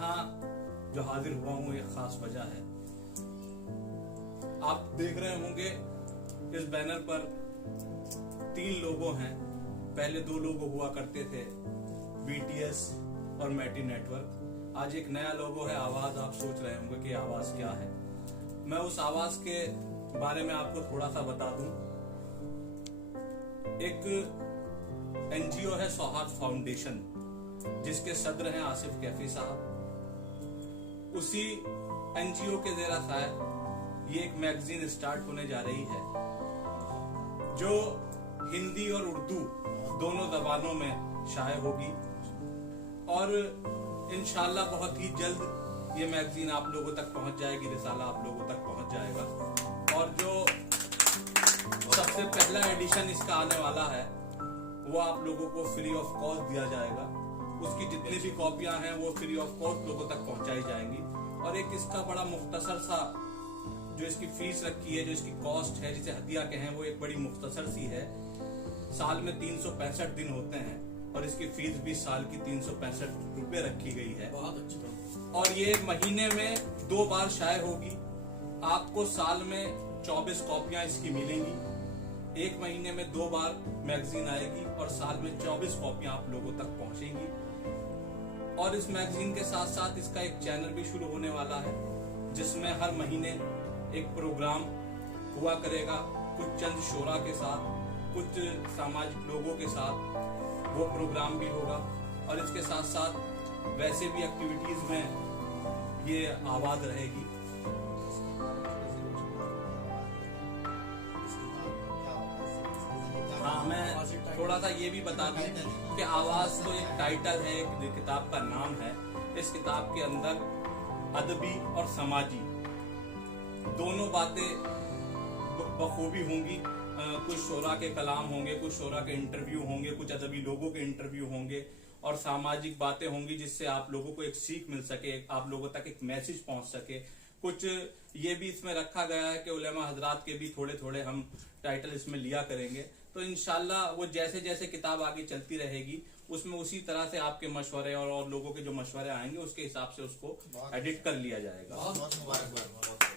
यहाँ जो हाजिर हुआ हूँ एक खास वजह है। आप देख रहे होंगे इस बैनर पर 3 लोगो हैं। पहले 2 लोगो हुआ करते थे, BTS और मैटी नेटवर्क। आज एक नया लोगो है आवाज। आप सोच रहे होंगे कि आवाज क्या है। मैं उस आवाज के बारे में आपको थोड़ा सा बता दूं। एक NGO है सौहार्द फाउंडेशन, जिसके सदर हैं आसिफ कैफी साहब। उसी NGO के ज़ेरा साया ये एक मैगजीन स्टार्ट होने जा रही है, जो हिंदी और उर्दू दोनों जबानों में शाये होगी और इंशाल्लाह बहुत ही जल्द ये मैगजीन आप लोगों तक पहुंच जाएगी, रिसाला आप लोगों तक पहुंच जाएगा। और जो सबसे पहला एडिशन इसका आने वाला है वो आप लोगों को फ्री ऑफ कॉस्ट दिया जाएगा। उसकी जितनी भी कॉपियां हैं वो फ्री ऑफ कॉस्ट लोगों तक पहुंचाई जाएंगी। और एक इसका बड़ा मुख्तसर सा जो इसकी फीस रखी है, जो इसकी कॉस्ट है, जिसे हदिया कहें, वो एक बड़ी मुख्तसर सी है। साल में 365 दिन होते हैं और इसकी फीस भी साल की 365 रुपए रखी गई है। बहुत अच्छा। और ये महीने में 2 बार शाये होगी। आपको साल में 24 कॉपियां इसकी मिलेंगी। एक महीने में 2 बार मैगजीन आएगी और साल में 24 कॉपियां आप लोगों तक पहुंचेंगी। और इस मैगजीन के साथ साथ इसका एक चैनल भी शुरू होने वाला है, जिसमें हर महीने एक प्रोग्राम हुआ करेगा, कुछ चंद शोरा के साथ, कुछ सामाजिक लोगों के साथ वो प्रोग्राम भी होगा। और इसके साथ साथ वैसे भी एक्टिविटीज में ये आवाज रहेगी। हाँ, मैं थोड़ा सा ये भी बता दूं कि आवाज तो एक टाइटल है, एक किताब का नाम है। इस किताब के अंदर अदबी और समाजी दोनों बातें बखूबी होंगी। कुछ शोरा के कलाम होंगे, कुछ शोरा के इंटरव्यू होंगे, कुछ अदबी लोगों के इंटरव्यू होंगे और सामाजिक बातें होंगी, जिससे आप लोगों को एक सीख मिल सके, आप लोगों तक एक मैसेज पहुंच सके। कुछ ये भी इसमें रखा गया है कि उलेमा हजरात के भी थोड़े थोड़े हम टाइटल इसमें लिया करेंगे। तो इंशाल्लाह वो जैसे जैसे किताब आगे चलती रहेगी उसमें उसी तरह से आपके मशवरे और लोगों के जो मशवरे आएंगे उसके हिसाब से उसको एडिट कर लिया जाएगा। बहुत मुबारकबाद।